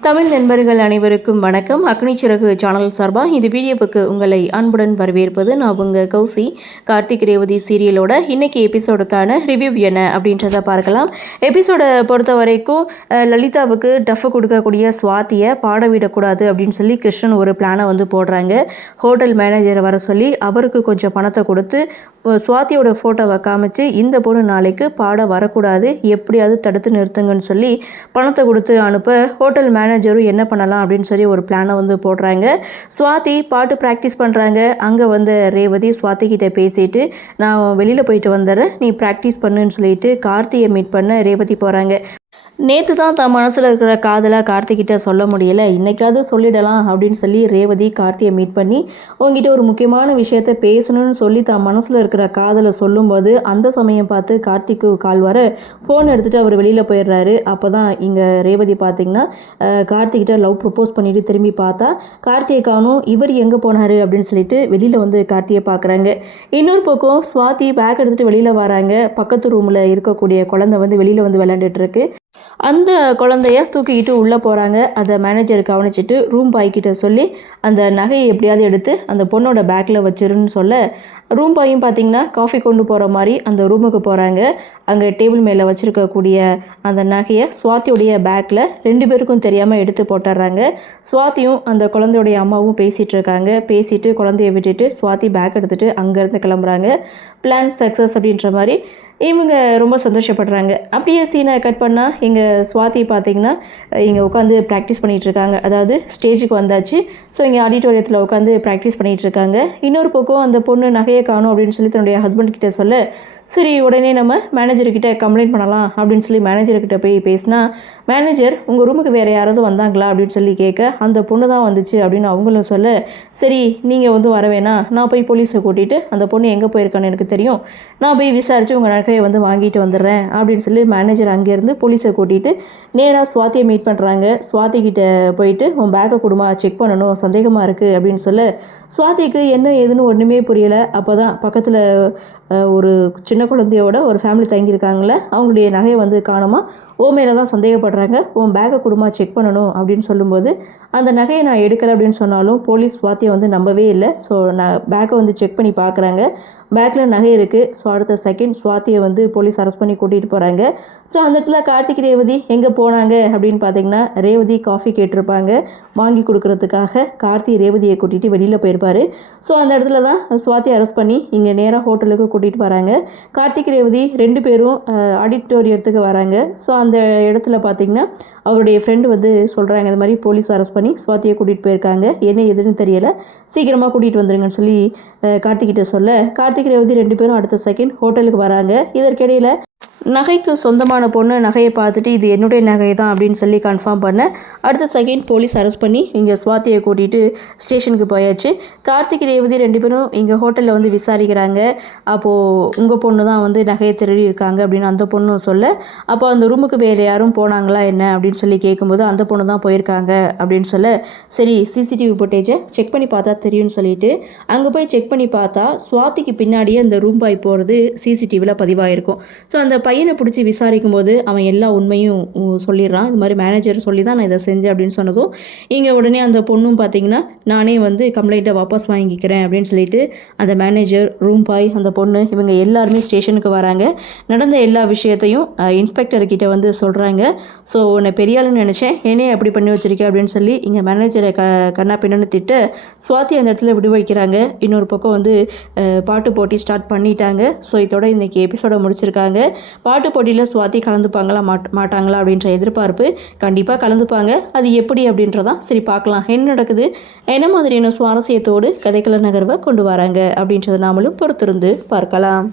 தமிழ் நண்பர்கள் அனைவருக்கும் வணக்கம். அக்னி சிறகு சேனல் சார்பாக இந்த வீடியோவுக்கு உங்களை அன்புடன் வரவேற்பது நான் உங்கள் கௌசி. கார்த்திக் ரேவதி சீரியலோட இன்னைக்கு எபிசோடுக்கான ரிவ்யூ என்ன அப்படின்றத பார்க்கலாம். எபிசோடை பொறுத்த வரைக்கும் லலிதாவுக்கு டஃப் கொடுக்கக்கூடிய சுவாத்தியை பாட விடக்கூடாது அப்படின்னு சொல்லி கிருஷ்ணன் ஒரு பிளானை வந்து போடுறாங்க. ஹோட்டல் மேனேஜரை வர சொல்லி அவருக்கு கொஞ்சம் பணத்தை கொடுத்து சுவாத்தியோட ஃபோட்டோவை காமிச்சு இந்த பொண்ணு நாளைக்கு பாட வரக்கூடாது, எப்படியாவது தடுத்து நிறுத்துங்கன்னு சொல்லி பணத்தை கொடுத்து அனுப்ப ஹோட்டல் மேனேஜரும் என்ன பண்ணலாம் அப்படின்னு சொல்லி ஒரு பிளானை வந்து போடுறாங்க. சுவாதி பாட்டு ப்ராக்டிஸ் பண்ணுறாங்க. அங்கே வந்து ரேவதி சுவாதி கிட்டே பேசிட்டு நான் வெளியில் போயிட்டு வந்துடுறேன், நீ ப்ராக்டிஸ் பண்ணுன்னு சொல்லிட்டு கார்த்தியை மீட் பண்ண ரேவதி போகிறாங்க. நேற்று தான் தன் மனசில் இருக்கிற காதலை கார்த்திகிட்ட சொல்ல முடியலை, இன்றைக்காவது சொல்லிடலாம் அப்படின்னு சொல்லி ரேவதி கார்த்தியை மீட் பண்ணி உங்ககிட்ட ஒரு முக்கியமான விஷயத்த பேசணும்னு சொல்லி தன் மனசில் இருக்கிற காதலை சொல்லும்போது அந்த சமயம் பார்த்து கார்த்திக்கு கால் வர ஃபோன் எடுத்துகிட்டு அவர் வெளியில் போயிடுறாரு. அப்போ தான் இங்கே ரேவதி பார்த்திங்கன்னா கார்த்திகிட்ட லவ் ப்ரப்போஸ் பண்ணிவிட்டு திரும்பி பார்த்தா கார்த்தியை காணும், இவர் எங்கே போனார் அப்படின்னு சொல்லிட்டு வெளியில் வந்து கார்த்தியை பார்க்குறாங்க. இன்னொரு பக்கம் சுவாதி பேக் எடுத்துகிட்டு வெளியில் வராங்க. பக்கத்து ரூமில் இருக்கக்கூடிய குழந்தை வந்து வெளியில் வந்து விளையாண்டுட்டுருக்கு. அந்த குழந்தைய தூக்கிக்கிட்டு உள்ளே போகிறாங்க. அதை மேனேஜர் கவனிச்சிட்டு ரூம் பாய்கிட்ட சொல்லி அந்த நகையை எப்படியாவது எடுத்து அந்த பொண்ணோட பேக்கில் வச்சிருன்னு சொல்ல ரூம் பாயும் பார்த்திங்கன்னா காஃபி கொண்டு போகிற மாதிரி அந்த ரூமுக்கு போகிறாங்க. அங்கே டேபிள் மேலே வச்சுருக்கக்கூடிய அந்த நகையை சுவாத்தியோடைய பேக்கில் 2 பேருக்கும் தெரியாமல் எடுத்து போட்டுடுறாங்க. சுவாத்தியும் அந்த குழந்தையோடைய அம்மாவும் பேசிகிட்டு இருக்காங்க. பேசிட்டு குழந்தைய விட்டுட்டு சுவாதி பேக் எடுத்துகிட்டு அங்கேருந்து கிளம்புறாங்க. பிளான் சக்ஸஸ் அப்படின்ற மாதிரி இவங்க ரொம்ப சந்தோஷப்படுறாங்க. அப்படியே சீனை கட் பண்ணால் இங்கே சுவாதி பார்த்திங்கன்னா இங்கே உட்காந்து ப்ராக்டிஸ் பண்ணிகிட்ருக்காங்க. அதாவது ஸ்டேஜுக்கு வந்தாச்சு. ஸோ இங்கே ஆடிட்டோரியத்தில் உட்காந்து ப்ராக்டிஸ் பண்ணிகிட்ருக்காங்க. இன்னொரு பக்கம் அந்த பொண்ணு நகையை காணும் அப்படின்னு சொல்லி தன்னுடைய ஹஸ்பண்ட்கிட்ட சொல்ல சரி உடனே நம்ம மேனேஜர்கிட்ட கம்ப்ளைண்ட் பண்ணலாம் அப்படின்னு சொல்லி மேனேஜர்கிட்ட போய் பேசினா மேனேஜர் உங்கள் ரூமுக்கு வேறு யாராவது வந்தாங்களா அப்படின்னு சொல்லி கேட்க அந்த பொண்ணு தான் வந்துச்சு அப்படின்னு அவங்களும் சொல்ல சரி நீங்கள் வந்து வர வேணாம், நான் போய் போலீஸை கூட்டிகிட்டு அந்த பொண்ணு எங்கே போயிருக்கான்னு எனக்கு தெரியும், நான் போய் விசாரித்து உங்கள் நகையை வந்து வாங்கிட்டு வந்துடுறேன் அப்படின்னு சொல்லி மேனேஜர் அங்கேருந்து போலீஸை கூட்டிகிட்டு நேராக சுவாத்தியை மீட் பண்ணுறாங்க. சுவாதிக்கிட்ட போயிட்டு உன் பேக்கை கொடுமா, செக் பண்ணணும், சந்தேகமாக இருக்குது அப்படின்னு சொல்ல சுவாதிக்கு என்ன ஏதுன்னு ஒன்றுமே புரியலை. அப்போ தான் பக்கத்தில் ஒரு சின்ன குழந்தையோட ஒரு ஃபேமிலி தங்கியிருக்காங்களே, அவங்களுடைய நகையை வந்து காணுமா, மேலே தான் சந்தேகப்படுறாங்க. உன் பேக்கை கொடுமா, செக் பண்ணணும் அப்படின்னு சொல்லும்போது அந்த நகையை நான் எடுக்கலை அப்படின்னு சொன்னாலும் போலீஸ் சுவாத்தியை வந்து நம்பவே இல்லை. ஸோ நான் பேக்கை வந்து செக் பண்ணி பார்க்குறாங்க. பேக்கில் நகை இருக்குது. ஸோ அடுத்த செகண்ட் சுவாத்தியை வந்து போலீஸ் அரெஸ்ட் பண்ணி கூட்டிகிட்டு போகிறாங்க. ஸோ அந்த இடத்துல கார்த்திக் ரேவதி எங்கே போனாங்க அப்படின்னு பார்த்தீங்கன்னா ரேவதி காஃபி கேட்டிருப்பாங்க. வாங்கி கொடுக்குறதுக்காக கார்த்திக் ரேவதியை கூட்டிகிட்டு வெளியில் போயிருப்பார். ஸோ அந்த இடத்துல தான் சுவாத்தியை அரெஸ்ட் பண்ணி இங்கே நேராக ஹோட்டலுக்கு கூட்டிகிட்டு வராங்க. கார்த்திக் ரேவதி 2 பேரும் ஆடிட்டோரியத்துக்கு வராங்க. ஸோ அந்த இடத்துல பார்த்திங்கன்னா அவருடைய ஃப்ரெண்டு வந்து சொல்கிறாங்க இந்த மாதிரி போலீஸ் அரெஸ்ட் பண்ணி சுவாத்தியை கூட்டிகிட்டு போயிருக்காங்க, என்ன எதுன்னு தெரியலை, சீக்கிரமாக கூட்டிகிட்டு வந்துடுங்கன்னு சொல்லி கார்த்திகிட்ட சொல்ல கார்த்திக் ரேவதி 2 பேரும் அடுத்த செகண்ட் ஹோட்டலுக்கு வராங்க. இதற்கிடையில் நகைக்கு சொந்தமான பொண்ணு நகையை பார்த்துட்டு இது என்னுடைய நகை தான் அப்படின்னு சொல்லி கன்ஃபார்ம் பண்ண அடுத்த செகண்ட் போலீஸ் அரெஸ்ட் பண்ணி இங்கே சுவாத்தியை கூட்டிகிட்டு ஸ்டேஷனுக்கு போயாச்சு. கார்த்திக் ரேவதி 2 பேரும் இங்கே ஹோட்டலில் வந்து விசாரிக்கிறாங்க. அப்போது உங்கள் பொண்ணு தான் வந்து நகையை திருடி இருக்காங்க அப்படின்னு அந்த பொண்ணு சொல்ல அப்போ அந்த ரூமுக்கு வேறு யாரும் போனாங்களா என்ன அப்படின்னு சொல்லி கேட்கும்போது அந்த பொண்ணு தான் போயிருக்காங்க அப்படின்னு சொல்ல சரி சிசிடிவி ஃபுட்டேஜை செக் பண்ணி பார்த்தா தெரியும்னு சொல்லிட்டு அங்கே போய் செக் பண்ணி பார்த்தா சுவாதிக்கு பின்னாடியே அந்த ரூம் பாய் போகிறது சிசிடிவியில் பதிவாயிருக்கும். ஸோ அந்த பையனை பிடிச்சி விசாரிக்கும் போது அவன் எல்லா உண்மையும் சொல்லிடுறான். இது மாதிரி மேனேஜர் சொல்லி தான் நான் இதை செஞ்சேன் அப்படின்னு சொன்னதும் இங்கே உடனே அந்த பொண்ணும் பார்த்தீங்கன்னா நானே வந்து கம்ப்ளைண்ட்டை வாபஸ் வாங்கிக்கிறேன் அப்படின்னு சொல்லிட்டு அந்த மேனேஜர் ரூம் பாய் அந்த பொண்ணு இவங்க எல்லாருமே ஸ்டேஷனுக்கு வராங்க. நடந்த எல்லா விஷயத்தையும் இன்ஸ்பெக்டர்கிட்ட வந்து சொல்கிறாங்க. ஸோ உன்னை பெரியாளுன்னு நினச்சேன், ஏனே அப்படி பண்ணி வச்சிருக்கேன் அப்படின்னு சொல்லி இங்கே மேனேஜரை கண்ணா பின்னு திட்டு சுவாத்தி அந்த இடத்துல விடுவிக்கிறாங்க. இன்னொரு பக்கம் வந்து பாட்டு போட்டி ஸ்டார்ட் பண்ணிட்டாங்க. ஸோ இதோட இன்றைக்கி எபிசோட முடிச்சிருக்காங்க. பாட்டு போட்டியில் சுவாதி கலந்துப்பாங்களா மாட்டாங்களா அப்படின்ற எதிர்பார்ப்பு கண்டிப்பாக கலந்துப்பாங்க. அது எப்படி அப்படின்றதான் சரி பார்க்கலாம் என்ன நடக்குது, என்ன மாதிரியான சுவாரஸ்யத்தோடு கதைக்கள நகர்வை கொண்டு வராங்க அப்படின்றத நாமளும் பொறுத்திருந்து பார்க்கலாம்.